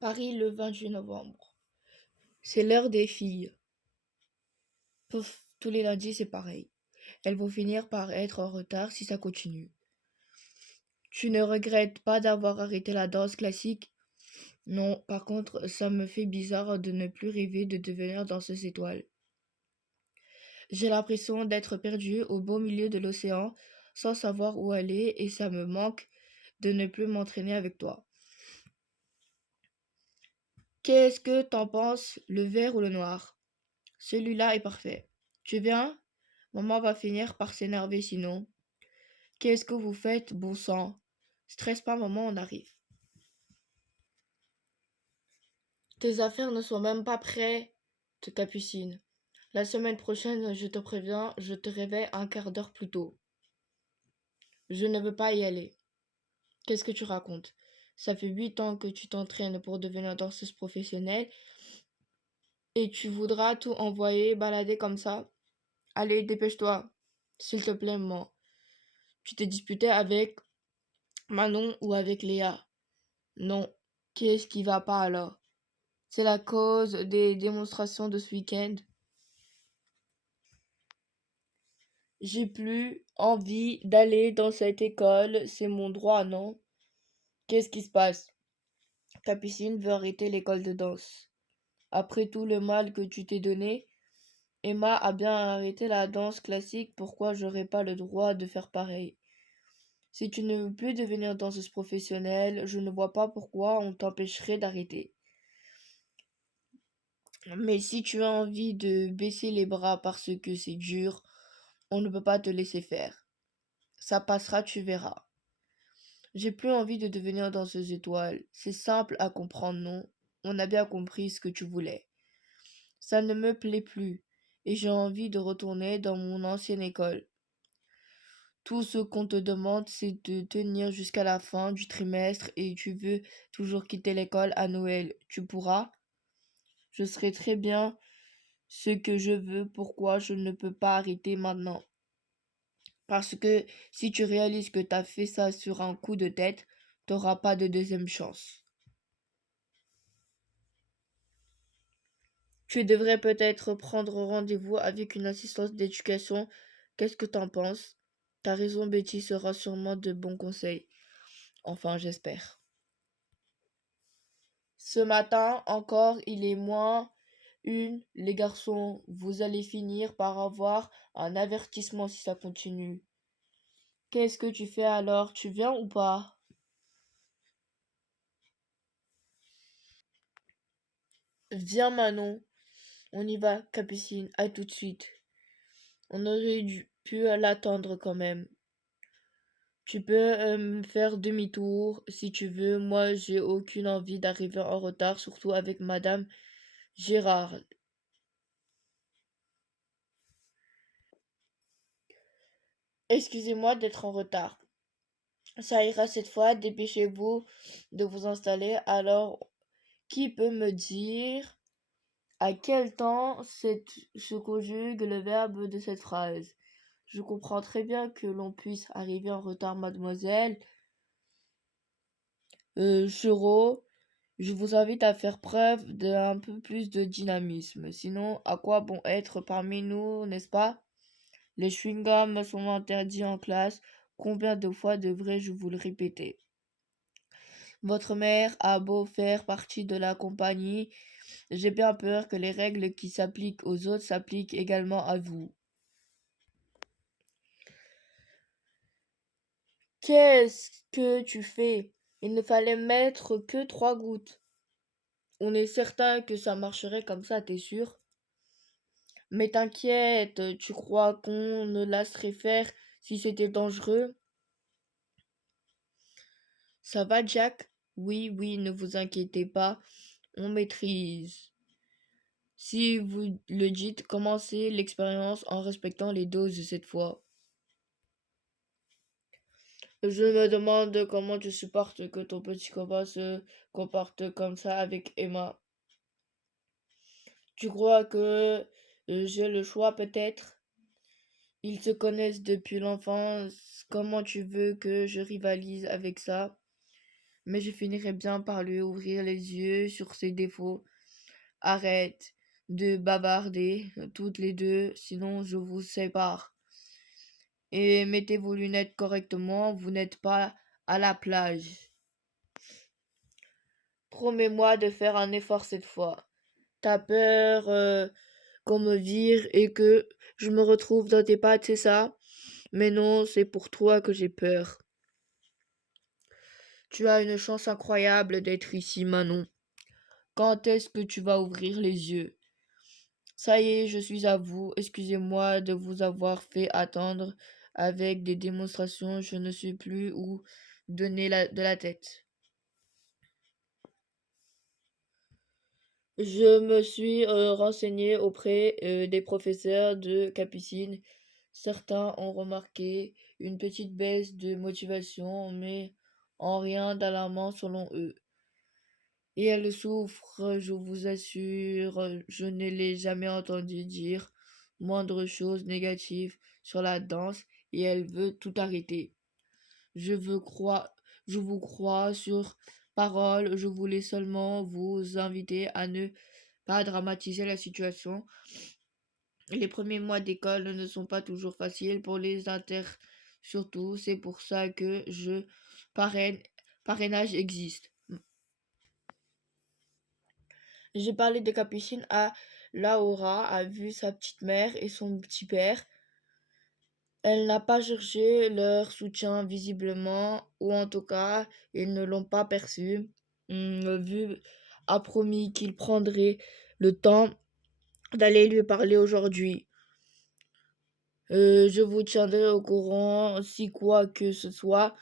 Paris le 28 novembre. C'est l'heure des filles. Pouf, tous les lundis c'est pareil. Elles vont finir par être en retard si ça continue. Tu ne regrettes pas d'avoir arrêté la danse classique? Non, par contre, ça me fait bizarre de ne plus rêver de devenir danseuse étoile. J'ai l'impression d'être perdue au beau milieu de l'océan sans savoir où aller et ça me manque de ne plus m'entraîner avec toi. Qu'est-ce que t'en penses, le vert ou le noir? Celui-là est parfait. Tu viens? Maman va finir par s'énerver sinon. Qu'est-ce que vous faites, bon sang? Stresse pas, maman, on arrive. Tes affaires ne sont même pas prêtes, Capucine. La semaine prochaine, je te préviens, je te réveille un quart d'heure plus tôt. Je ne veux pas y aller. Qu'est-ce que tu racontes? Ça fait 8 ans que tu t'entraînes pour devenir danseuse professionnelle et tu voudras tout envoyer balader comme ça? Allez, dépêche-toi. S'il te plaît, maman. Tu t'es disputé avec Manon ou avec Léa? Non. Qu'est-ce qui va pas alors? C'est la cause des démonstrations de ce week-end. J'ai plus envie d'aller dans cette école, c'est mon droit, non? Qu'est-ce qui se passe? Capucine veut arrêter l'école de danse. Après tout le mal que tu t'es donné, Emma a bien arrêté la danse classique, pourquoi j'aurais pas le droit de faire pareil? Si tu ne veux plus devenir danseuse professionnelle, je ne vois pas pourquoi on t'empêcherait d'arrêter. Mais si tu as envie de baisser les bras parce que c'est dur, on ne peut pas te laisser faire. Ça passera, tu verras. J'ai plus envie de devenir danseuse étoile. C'est simple à comprendre, non? On a bien compris ce que tu voulais. Ça ne me plaît plus, et j'ai envie de retourner dans mon ancienne école. Tout ce qu'on te demande, c'est de tenir jusqu'à la fin du trimestre et tu veux toujours quitter l'école à Noël. Tu pourras? Je serai très bien ce que je veux, pourquoi je ne peux pas arrêter maintenant? Parce que si tu réalises que t'as fait ça sur un coup de tête, t'auras pas de deuxième chance. Tu devrais peut-être prendre rendez-vous avec une assistante d'éducation. Qu'est-ce que t'en penses? T'as raison, Betty sera sûrement de bons conseils. Enfin, j'espère. Ce matin encore, il est -1. Les garçons, vous allez finir par avoir un avertissement si ça continue. Qu'est-ce que tu fais alors? Tu viens ou pas? Viens, Manon. On y va, Capucine. À tout de suite. On aurait pu l'attendre quand même. Tu peux faire demi-tour si tu veux. Moi, j'ai aucune envie d'arriver en retard, surtout avec Madame Gérard. Excusez-moi d'être en retard. Ça ira cette fois, dépêchez-vous de vous installer. Alors, qui peut me dire à quel temps se conjugue le verbe de cette phrase? Je comprends très bien que l'on puisse arriver en retard, mademoiselle. Churo, je vous invite à faire preuve d'un peu plus de dynamisme. Sinon, à quoi bon être parmi nous, n'est-ce pas? Les chewing-gums sont interdits en classe. Combien de fois devrais-je vous le répéter? Votre mère a beau faire partie de la compagnie, j'ai bien peur que les règles qui s'appliquent aux autres s'appliquent également à vous. Qu'est-ce que tu fais? Il ne fallait mettre que 3 gouttes. On est certain que ça marcherait comme ça, t'es sûr? Mais t'inquiète, tu crois qu'on ne laisserait faire si c'était dangereux? Ça va, Jack? Oui, oui, ne vous inquiétez pas, on maîtrise. Si vous le dites, commencez l'expérience en respectant les doses cette fois. Je me demande comment tu supportes que ton petit copain se comporte comme ça avec Emma. Tu crois que j'ai le choix peut-être? Ils se connaissent depuis l'enfance. Comment tu veux que je rivalise avec ça? mais je finirai bien par lui ouvrir les yeux sur ses défauts. Arrête de bavarder toutes les deux, sinon je vous sépare. Et mettez vos lunettes correctement, vous n'êtes pas à la plage. Promets-moi de faire un effort cette fois. T'as peur qu'on me vire et que je me retrouve dans tes pattes, c'est ça? Mais non, c'est pour toi que j'ai peur. Tu as une chance incroyable d'être ici, Manon. Quand est-ce que tu vas ouvrir les yeux? Ça y est, je suis à vous. Excusez-moi de vous avoir fait attendre avec des démonstrations. Je ne sais plus où donner de la tête. Je me suis renseigné auprès des professeurs de Capucine. Certains ont remarqué une petite baisse de motivation, mais en rien d'alarmant selon eux. Et elle souffre, je vous assure, je ne l'ai jamais entendu dire moindre chose négative sur la danse et elle veut tout arrêter. Je veux croire, je vous crois sur parole, je voulais seulement vous inviter à ne pas dramatiser la situation. Les premiers mois d'école ne sont pas toujours faciles pour les surtout, c'est pour ça que parraine, parrainage existe. J'ai parlé de Capucine à Laura, a vu sa petite mère et son petit père. Elle n'a pas cherché leur soutien visiblement, ou en tout cas, ils ne l'ont pas perçu. Vu a promis qu'il prendrait le temps d'aller lui parler aujourd'hui. Je vous tiendrai au courant si quoi que ce soit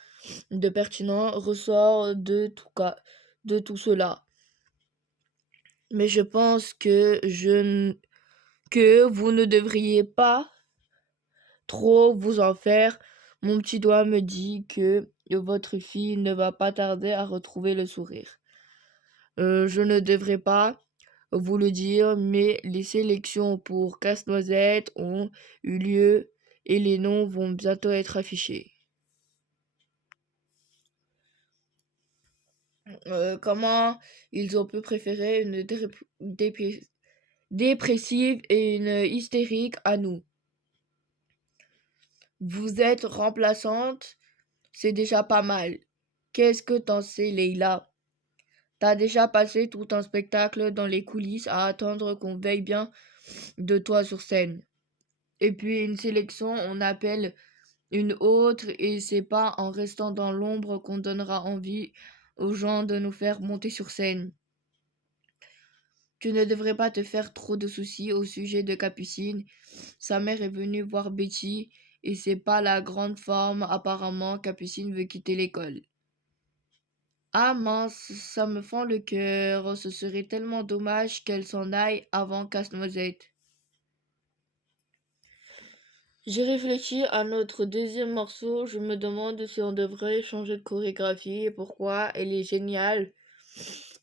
de pertinent ressort de tout cela. Mais je pense que vous ne devriez pas trop vous en faire. Mon petit doigt me dit que votre fille ne va pas tarder à retrouver le sourire. Je ne devrais pas vous le dire, mais les sélections pour Casse-Noisette ont eu lieu et les noms vont bientôt être affichés. Comment ils ont pu préférer une dépressive et une hystérique à nous? Vous êtes remplaçante, c'est déjà pas mal. Qu'est-ce que t'en sais, Leïla? T'as déjà passé tout un spectacle dans les coulisses à attendre qu'on veille bien de toi sur scène. Et puis une sélection, on appelle une autre et c'est pas en restant dans l'ombre qu'on donnera envie aux gens de nous faire monter sur scène. Tu ne devrais pas te faire trop de soucis au sujet de Capucine. Sa mère est venue voir Betty et c'est pas la grande forme. Apparemment, Capucine veut quitter l'école. Ah mince, ça me fend le cœur. Ce serait tellement dommage qu'elle s'en aille avant Casse-Noisette. J'ai réfléchi à notre deuxième morceau. Je me demande si on devrait changer de chorégraphie et pourquoi. Elle est géniale.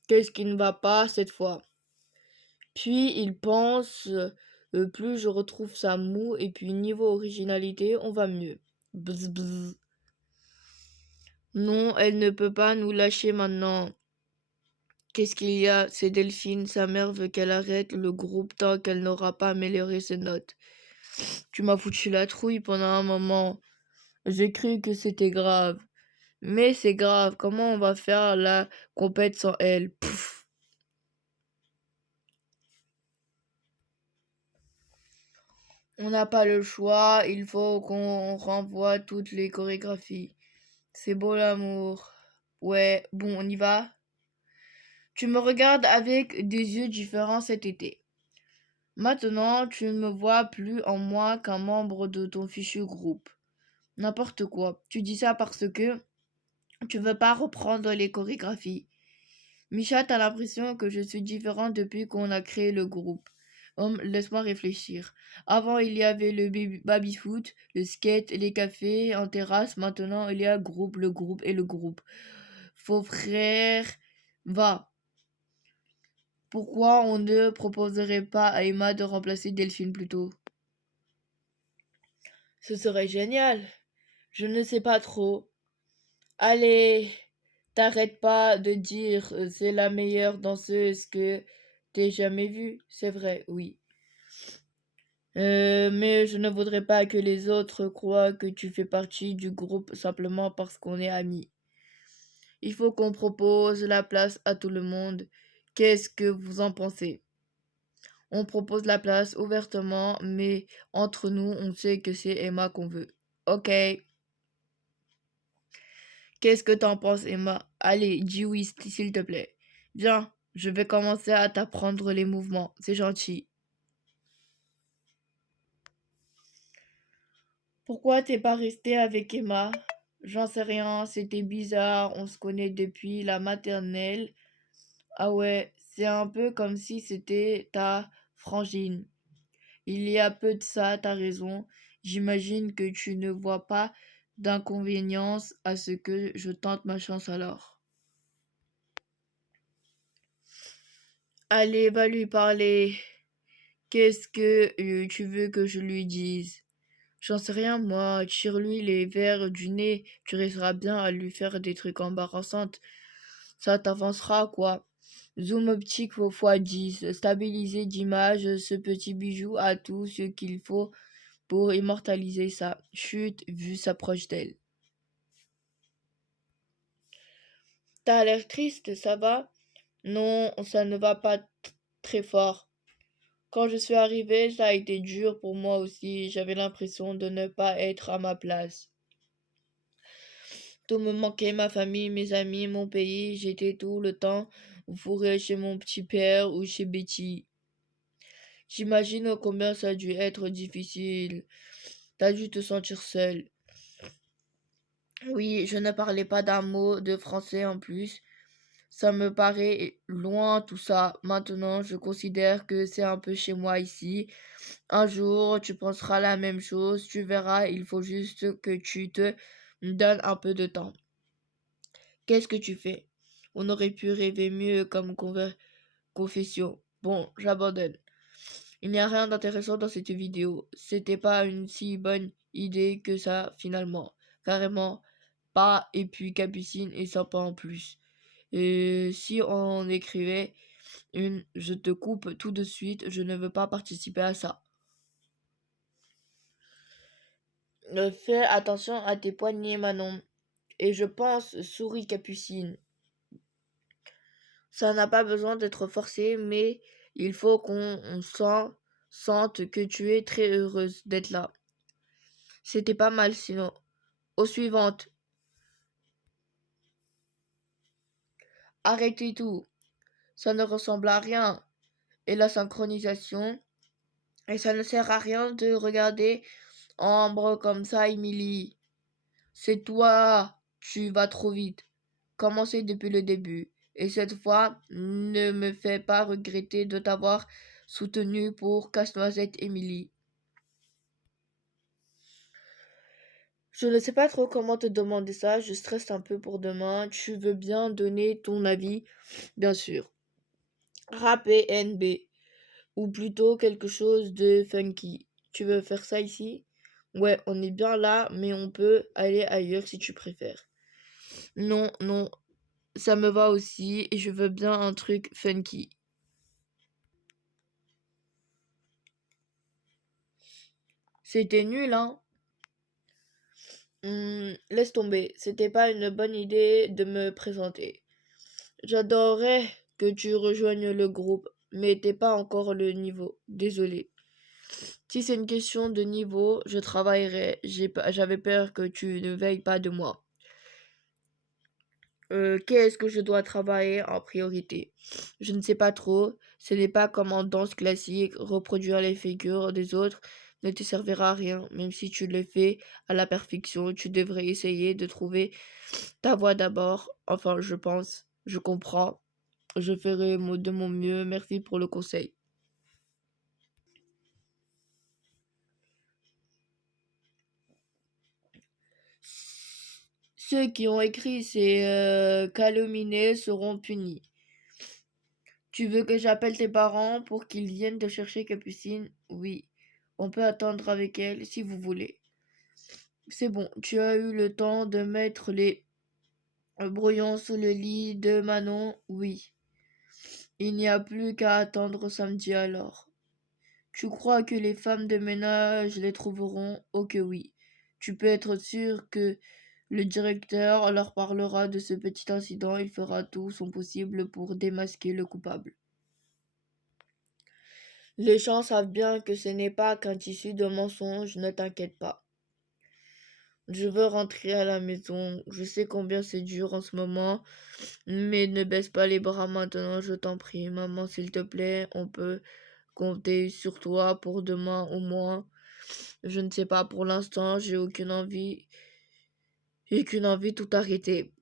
Qu'est-ce qui ne va pas cette fois? Puis il pense, plus je retrouve ça mou et puis niveau originalité, on va mieux. Bzz, bzz. Non, elle ne peut pas nous lâcher maintenant. Qu'est-ce qu'il y a? C'est Delphine, sa mère veut qu'elle arrête le groupe tant qu'elle n'aura pas amélioré ses notes. Tu m'as foutu la trouille pendant un moment. J'ai cru que c'était grave. Mais c'est grave, comment on va faire la compète sans elle? Pfff. On n'a pas le choix, il faut qu'on renvoie toutes les chorégraphies. C'est beau l'amour. Ouais, bon, on y va? Tu me regardes avec des yeux différents cet été. Maintenant, tu ne me vois plus en moi qu'un membre de ton fichu groupe. N'importe quoi. Tu dis ça parce que tu veux pas reprendre les chorégraphies. Micha, t'as l'impression que je suis différent depuis qu'on a créé le groupe. Laisse-moi réfléchir. Avant, il y avait le baby-foot, le skate, les cafés en terrasse. Maintenant, il y a le groupe et le groupe. Faux frère, va. Pourquoi on ne proposerait pas à Emma de remplacer Delphine plus tôt? Ce serait génial. Je ne sais pas trop. Allez, T'arrêtes pas de dire c'est la meilleure danseuse que t'aies jamais vue. C'est vrai, oui. Mais je ne voudrais pas que les autres croient que tu fais partie du groupe simplement parce qu'on est amis. Il faut qu'on propose la place à tout le monde. Qu'est-ce que vous en pensez? On propose la place ouvertement, mais entre nous, on sait que c'est Emma qu'on veut. Ok. Qu'est-ce que t'en penses, Emma? Allez, dis oui, s'il te plaît. Viens, je vais commencer à t'apprendre les mouvements. C'est gentil. Pourquoi t'es pas resté avec Emma? J'en sais rien, c'était bizarre, on se connaît depuis la maternelle. Ah ouais, c'est un peu comme si c'était ta frangine. Il y a peu de ça, t'as raison. J'imagine que tu ne vois pas d'inconvénience à ce que je tente ma chance alors. Allez, va lui parler. Qu'est-ce que tu veux que je lui dise? J'en sais rien, moi. Tire-lui les verres du nez. Tu réussiras bien à lui faire des trucs embarrassants. Ça t'avancera, quoi. Zoom optique fois 10. Stabiliser d'image. Ce petit bijou a tout ce qu'il faut pour immortaliser sa chute vue s'approche d'elle. T'as l'air triste, ça va? Non, ça ne va pas très fort. Quand je suis arrivée, ça a été dur pour moi aussi. J'avais l'impression de ne pas être à ma place. Tout me manquait, ma famille, mes amis, mon pays. J'étais tout le temps fourrée chez mon petit père ou chez Betty. J'imagine combien ça a dû être difficile. T'as dû te sentir seule. Oui, je ne parlais pas d'un mot de français en plus. Ça me paraît loin tout ça. Maintenant, je considère que c'est un peu chez moi ici. Un jour, tu penseras la même chose. Tu verras, il faut juste que tu te donnes un peu de temps. Qu'est-ce que tu fais? On aurait pu rêver mieux comme confession. Bon, j'abandonne. Il n'y a rien d'intéressant dans cette vidéo. C'était pas une si bonne idée que ça, finalement. Carrément pas. Et puis Capucine est sympa en plus. Et si on écrivait une je te coupe tout de suite, je ne veux pas participer à ça. Fais attention à tes poignets, Manon. Et je pense, souris Capucine. Ça n'a pas besoin d'être forcé, mais il faut sente que tu es très heureuse d'être là. C'était pas mal sinon. Aux suivantes. Arrêtez tout. Ça ne ressemble à rien. Et la synchronisation. Et ça ne sert à rien de regarder Ambre comme ça, Emily. C'est toi. Tu vas trop vite. Commencez depuis le début. Et cette fois, ne me fais pas regretter de t'avoir soutenu pour Casse-Noisette Emily. Je ne sais pas trop comment te demander ça, je stresse un peu pour demain. Tu veux bien donner ton avis, bien sûr. Rap et NB, ou plutôt quelque chose de funky. Tu veux faire ça ici? Ouais, on est bien là, mais on peut aller ailleurs si tu préfères. Non, non, ça me va aussi et je veux bien un truc funky. C'était nul, hein? Laisse tomber, c'était pas une bonne idée de me présenter. J'adorerais que tu rejoignes le groupe, mais t'es pas encore le niveau. Désolé. Si c'est une question de niveau, je travaillerai. J'avais peur que tu ne veilles pas de moi. Qu'est-ce que je dois travailler en priorité? Je ne sais pas trop. Ce n'est pas comme en danse classique, reproduire les figures des autres ne te servira à rien. Même si tu le fais à la perfection, tu devrais essayer de trouver ta voix d'abord. Enfin, je pense, je comprends. Je ferai de mon mieux. Merci pour le conseil. Ceux qui ont écrit ces calomnies seront punis. Tu veux que j'appelle tes parents pour qu'ils viennent te chercher, Capucine? Oui. On peut attendre avec elle si vous voulez. C'est bon, tu as eu le temps de mettre les Brouillon sous le lit de Manon, oui. Il n'y a plus qu'à attendre samedi alors. Tu crois que les femmes de ménage les trouveront? Oh que oui. Tu peux être sûr que le directeur leur parlera de ce petit incident. Il fera tout son possible pour démasquer le coupable. Les gens savent bien que ce n'est pas qu'un tissu de mensonges, ne t'inquiète pas. Je veux rentrer à la maison. Je sais combien c'est dur en ce moment, mais ne baisse pas les bras maintenant, je t'en prie. Maman, s'il te plaît, on peut compter sur toi pour demain au moins. Je ne sais pas pour l'instant, j'ai qu'une envie de tout arrêter.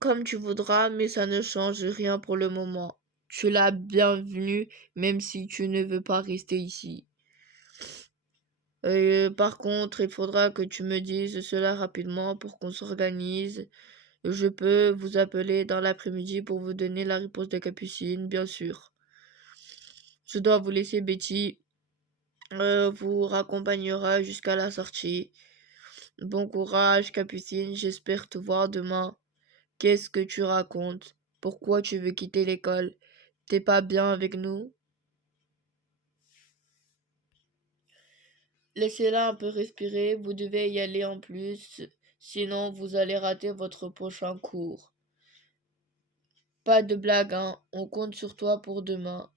Comme tu voudras, mais ça ne change rien pour le moment. Tu es la bienvenue, même si tu ne veux pas rester ici. Par contre, il faudra que tu me dises cela rapidement pour qu'on s'organise. Je peux vous appeler dans l'après-midi pour vous donner la réponse de Capucine, bien sûr. Je dois vous laisser, Betty. Vous raccompagnera jusqu'à la sortie. Bon courage, Capucine. J'espère te voir demain. Qu'est-ce que tu racontes? Pourquoi tu veux quitter l'école? T'es pas bien avec nous? Laissez-la un peu respirer, vous devez y aller en plus, sinon vous allez rater votre prochain cours. Pas de blague, hein, on compte sur toi pour demain.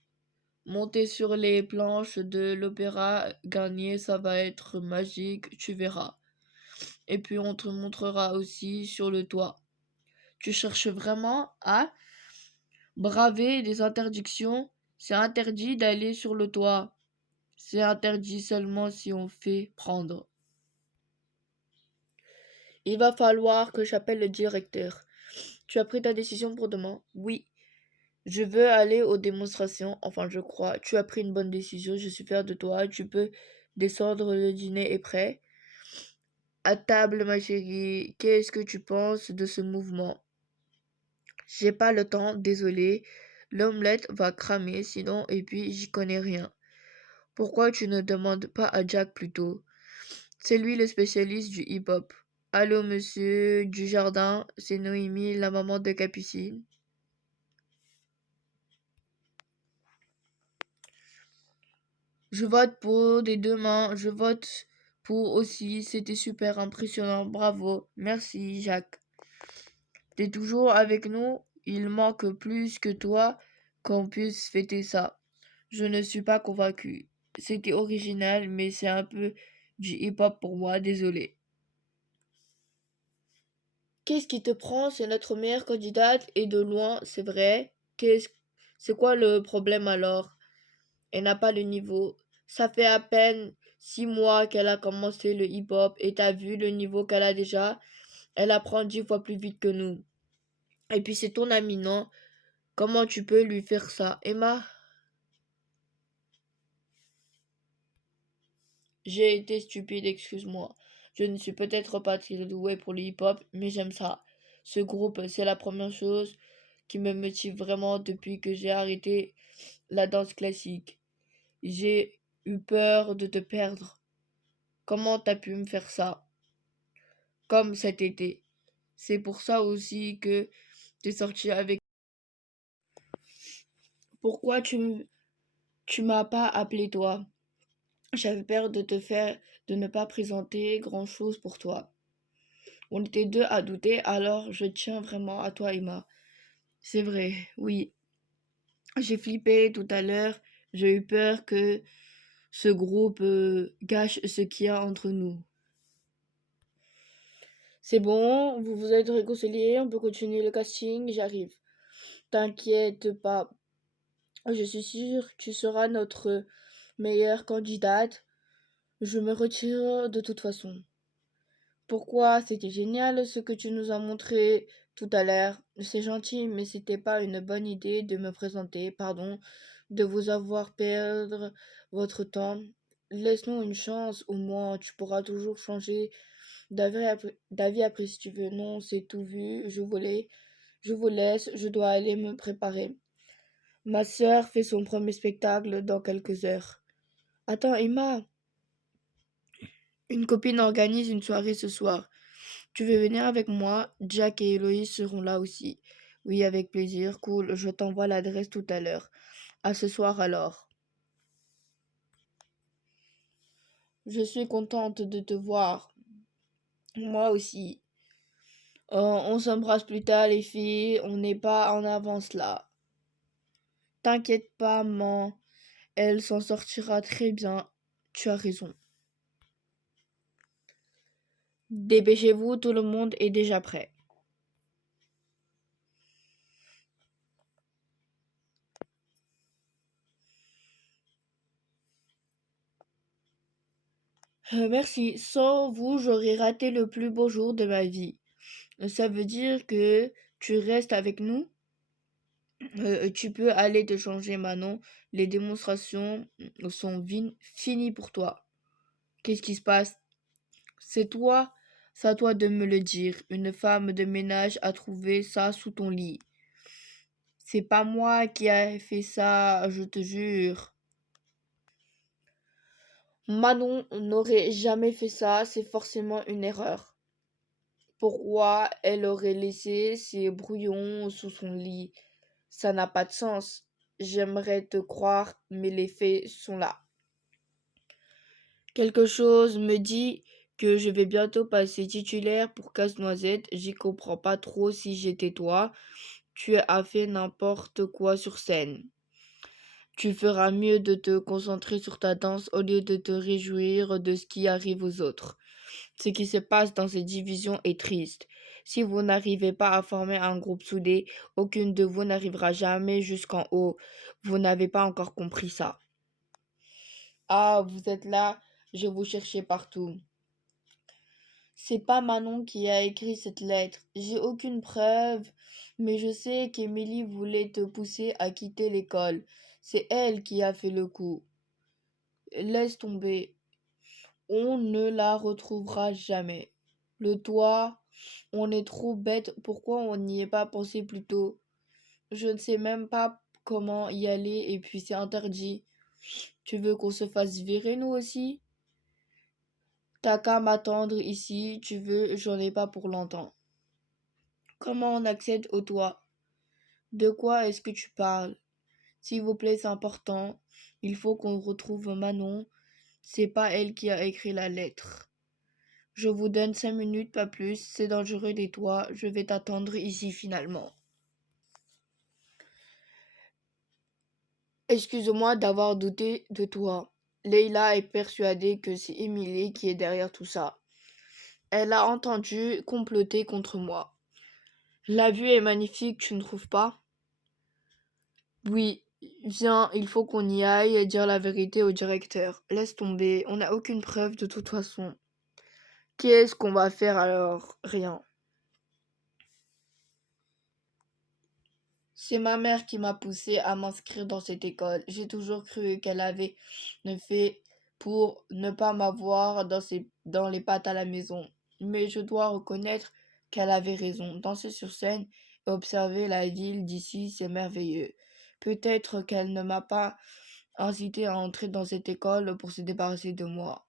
Monter sur les planches de l'opéra Garnier, ça va être magique, tu verras. Et puis on te montrera aussi sur le toit. Tu cherches vraiment à braver des interdictions? C'est interdit d'aller sur le toit. C'est interdit seulement si on fait prendre. Il va falloir que j'appelle le directeur. Tu as pris ta décision pour demain? Oui. Je veux aller aux démonstrations. Enfin, je crois. Tu as pris une bonne décision. Je suis fière de toi. Tu peux descendre. Le dîner est prêt. À table, ma chérie. Qu'est-ce que tu penses de ce mouvement? J'ai pas le temps, désolé. L'omelette va cramer sinon et puis j'y connais rien. Pourquoi tu ne demandes pas à Jack plutôt? C'est lui le spécialiste du hip-hop. Allô, monsieur Dujardin, c'est Noémie, la maman de Capucine. Je vote pour des deux mains, je vote pour aussi, c'était super impressionnant, bravo, merci Jacques. T'es toujours avec nous, il manque plus que toi qu'on puisse fêter ça. Je ne suis pas convaincue. C'était original, mais c'est un peu du hip-hop pour moi, désolé. Qu'est-ce qui te prend? C'est notre meilleure candidate et de loin, c'est vrai. C'est quoi le problème alors? Elle n'a pas le niveau. Ça fait à peine 6 mois qu'elle a commencé le hip-hop et t'as vu le niveau qu'elle a déjà? Elle apprend 10 fois plus vite que nous. Et puis c'est ton amie, non? Comment tu peux lui faire ça? Emma? J'ai été stupide, excuse-moi. Je ne suis peut-être pas très douée pour le hip-hop, mais j'aime ça. Ce groupe, c'est la première chose qui me motive vraiment depuis que j'ai arrêté la danse classique. J'ai eu peur de te perdre. Comment t'as pu me faire ça? Comme cet été. C'est pour ça aussi que t'es sorti avec. Pourquoi tu m'as pas appelé toi? J'avais peur de ne pas présenter grand-chose pour toi. On était deux à douter, alors je tiens vraiment à toi, Emma. C'est vrai, oui. J'ai flippé tout à l'heure. J'ai eu peur que ce groupe gâche ce qu'il y a entre nous. C'est bon, vous vous êtes réconciliés, on peut continuer le casting, j'arrive. T'inquiète pas, je suis sûre que tu seras notre meilleure candidate. Je me retire de toute façon. Pourquoi? C'était génial ce que tu nous as montré tout à l'heure. C'est gentil, mais c'était pas une bonne idée de me présenter, pardon, de vous avoir perdre votre temps. Laisse-nous une chance, au moins tu pourras toujours changer d'avis après si tu veux. Non, c'est tout vu. Je vous laisse, je dois aller me préparer. Ma sœur fait son premier spectacle dans quelques heures. Attends, Emma, une copine organise une soirée ce soir. Tu veux venir avec moi? Jack et Héloïse seront là aussi. Oui, avec plaisir. Cool, je t'envoie l'adresse tout à l'heure. À ce soir alors. Je suis contente de te voir. Moi aussi. On s'embrasse plus tard, les filles. On n'est pas en avance là. T'inquiète pas, maman. Elle s'en sortira très bien. Tu as raison. Dépêchez-vous, tout le monde est déjà prêt. Merci. Sans vous, j'aurais raté le plus beau jour de ma vie. Ça veut dire que tu restes avec nous? Tu peux aller te changer Manon. Les démonstrations sont finies pour toi. Qu'est-ce qui se passe? C'est toi, c'est à toi de me le dire. Une femme de ménage a trouvé ça sous ton lit. C'est pas moi qui ai fait ça, je te jure. Manon n'aurait jamais fait ça, c'est forcément une erreur. Pourquoi elle aurait laissé ces brouillons sous son lit? Ça n'a pas de sens. J'aimerais te croire, mais les faits sont là. Quelque chose me dit que je vais bientôt passer titulaire pour Casse-Noisette. J'y comprends pas trop si j'étais toi. Tu as fait n'importe quoi sur scène. Tu feras mieux de te concentrer sur ta danse au lieu de te réjouir de ce qui arrive aux autres. Ce qui se passe dans ces divisions est triste. Si vous n'arrivez pas à former un groupe soudé, aucune de vous n'arrivera jamais jusqu'en haut. Vous n'avez pas encore compris ça. Ah, vous êtes là, je vous cherchais partout. C'est pas Manon qui a écrit cette lettre. J'ai aucune preuve, mais je sais qu'Émilie voulait te pousser à quitter l'école. C'est elle qui a fait le coup. Laisse tomber. On ne la retrouvera jamais. Le toit, on est trop bête. Pourquoi on n'y est pas pensé plus tôt? Je ne sais même pas comment y aller et puis c'est interdit. Tu veux qu'on se fasse virer nous aussi? T'as qu'à m'attendre ici, tu veux, j'en ai pas pour longtemps. Comment on accède au toit? De quoi est-ce que tu parles? S'il vous plaît, c'est important. Il faut qu'on retrouve Manon. C'est pas elle qui a écrit la lettre. Je vous donne 5 minutes, pas plus. C'est dangereux les toits. Je vais t'attendre ici finalement. Excuse-moi d'avoir douté de toi. Leila est persuadée que c'est Émilie qui est derrière tout ça. Elle a entendu comploter contre moi. La vue est magnifique, tu ne trouves pas? Oui, viens, il faut qu'on y aille dire la vérité au directeur. Laisse tomber, on n'a aucune preuve de toute façon. Qu'est-ce qu'on va faire alors? Rien. C'est ma mère qui m'a poussée à m'inscrire dans cette école. J'ai toujours cru qu'elle avait fait pour ne pas m'avoir dans les pattes à la maison. Mais je dois reconnaître qu'elle avait raison. Danser sur scène et observer la ville d'ici, c'est merveilleux. Peut-être qu'elle ne m'a pas incité à entrer dans cette école pour se débarrasser de moi.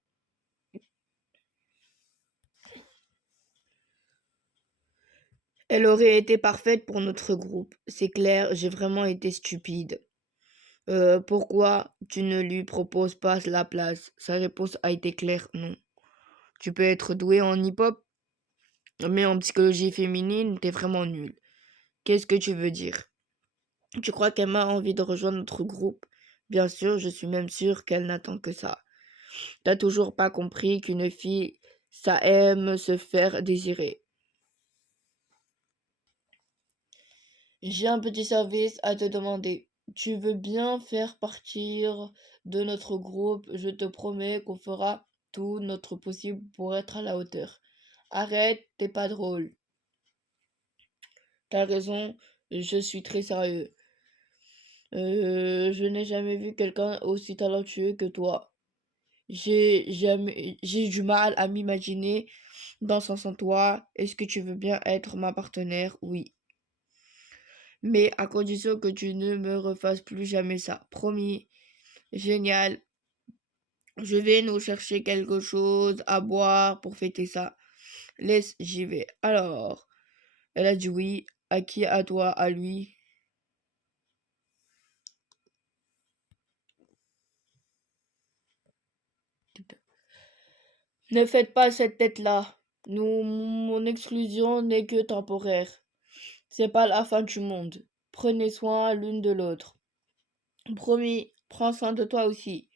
Elle aurait été parfaite pour notre groupe. C'est clair, j'ai vraiment été stupide. Pourquoi tu ne lui proposes pas la place? Sa réponse a été claire, non. Tu peux être doué en hip-hop, mais en psychologie féminine, t'es vraiment nul. Qu'est-ce que tu veux dire? Tu crois qu'elle m'a envie de rejoindre notre groupe? Bien sûr, je suis même sûre qu'elle n'attend que ça. T'as toujours pas compris qu'une fille, ça aime se faire désirer. J'ai un petit service à te demander. Tu veux bien faire partir de notre groupe? Je te promets qu'on fera tout notre possible pour être à la hauteur. Arrête, t'es pas drôle. T'as raison, je suis très sérieux. Je n'ai jamais vu quelqu'un aussi talentueux que toi. J'ai du mal à m'imaginer dansant sans toi. Est-ce que tu veux bien être ma partenaire? Oui. Mais à condition que tu ne me refasses plus jamais ça. Promis. Génial. Je vais nous chercher quelque chose à boire pour fêter ça. Laisse, j'y vais. Alors, elle a dit oui. À qui? À toi? À lui? Ne faites pas cette tête-là. Mon exclusion n'est que temporaire. C'est pas la fin du monde. Prenez soin l'une de l'autre. Promis, prends soin de toi aussi.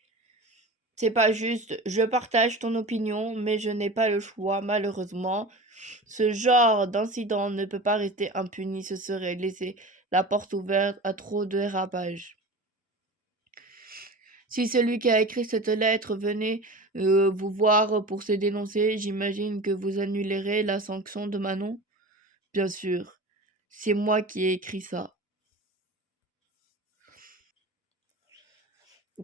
C'est pas juste, je partage ton opinion, mais je n'ai pas le choix, malheureusement. Ce genre d'incident ne peut pas rester impuni, ce serait laisser la porte ouverte à trop de dérapages. Si celui qui a écrit cette lettre venait vous voir pour se dénoncer, j'imagine que vous annulerez la sanction de Manon. Bien sûr, c'est moi qui ai écrit ça.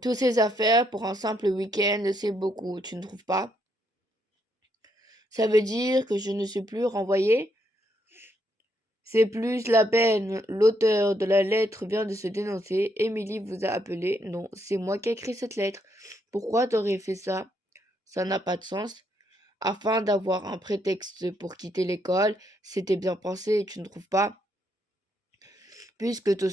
Toutes ces affaires pour un simple week-end, c'est beaucoup, tu ne trouves pas? Ça veut dire que je ne suis plus renvoyée? C'est plus la peine. L'auteur de la lettre vient de se dénoncer. Émilie vous a appelé. Non, c'est moi qui ai écrit cette lettre. Pourquoi t'aurais fait ça? Ça n'a pas de sens. Afin d'avoir un prétexte pour quitter l'école, c'était bien pensé, tu ne trouves pas? Puisque tout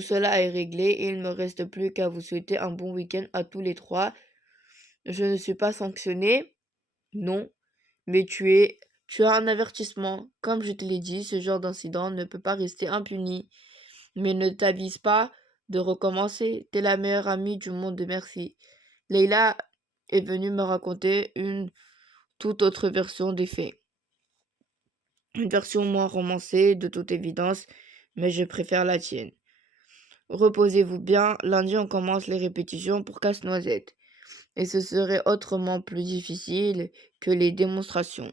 cela est réglé, il ne me reste plus qu'à vous souhaiter un bon week-end à tous les trois. Je ne suis pas sanctionnée, non, mais tu as un avertissement. Comme je te l'ai dit, ce genre d'incident ne peut pas rester impuni. Mais ne t'avise pas de recommencer. T'es la meilleure amie du monde, merci. Leïla est venue me raconter une toute autre version des faits. Une version moins romancée, de toute évidence, mais je préfère la tienne. Reposez-vous bien, lundi on commence les répétitions pour Casse-Noisette. Et ce serait autrement plus difficile que les démonstrations.